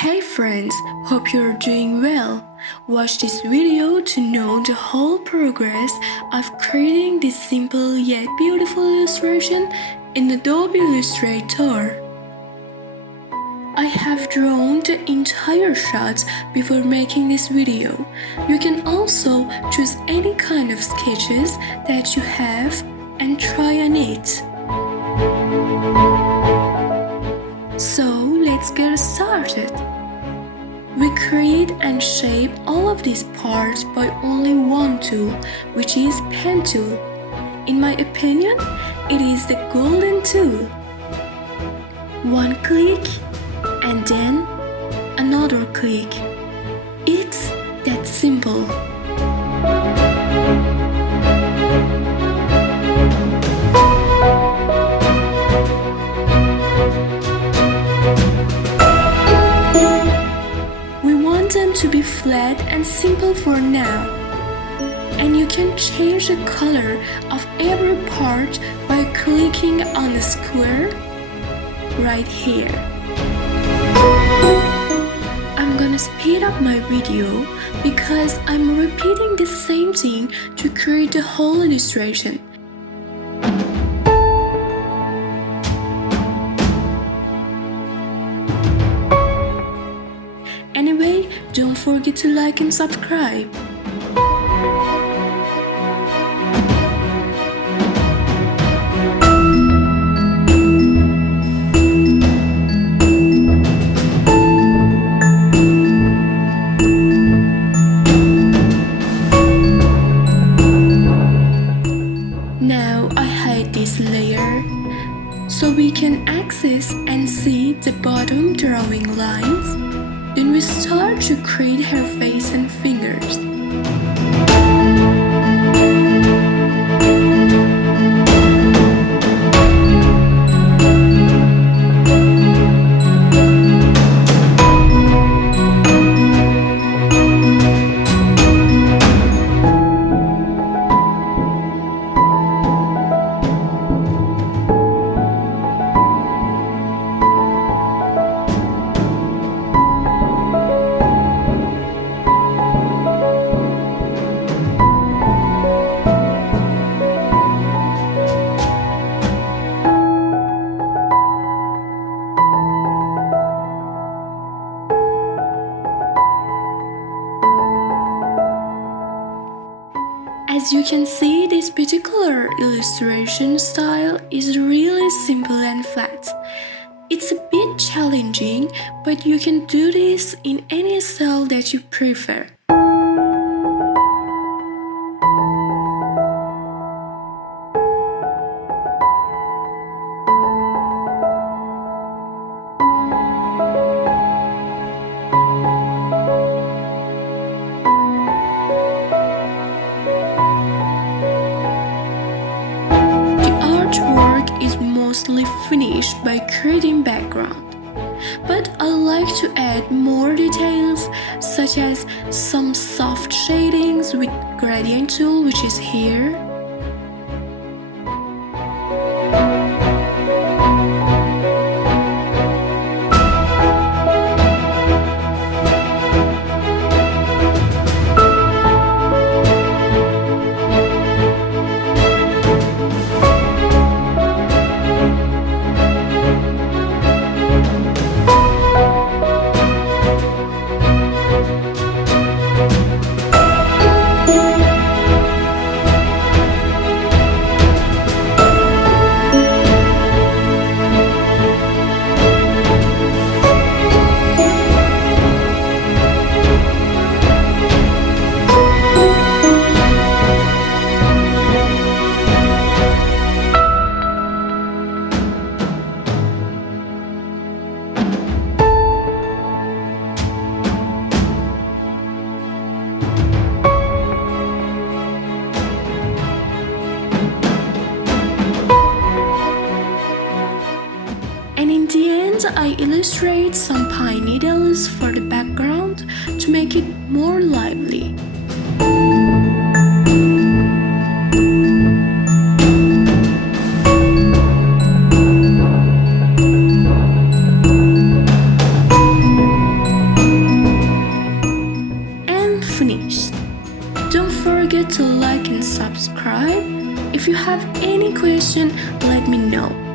Hey friends, hope you're doing well. Watch this video to know the whole progress of creating this simple yet beautiful illustration in Adobe Illustrator. I have drawn the entire shot before making this video. You can also choose any kind of sketches that you have and try on it. So let's get started. We create and shape all of these parts by only one tool, which is pen tool. In my opinion, it is the golden tool. One click and then another click. It's that simple. To be flat and simple for now, and you can change the color of every part by clicking on the square right here. I'm gonna speed up my video because I'm repeating the same thing to create the whole illustration. Anyway, don't forget to like and subscribe. Now I hide this layer so we can access and see the bottom drawing lines. Then we start to create her face and fingers. As you can see, this particular illustration style is really simple and flat. It's a bit challenging, but you can do this in any style that you prefer. Artwork is mostly finished by creating background, but I like to add more details such as some soft shadings with gradient tool, which is here. And in the end, I illustrate some pine needles for the background to make it more lively. finished. Don't forget to like and subscribe. If you have any question, let me know.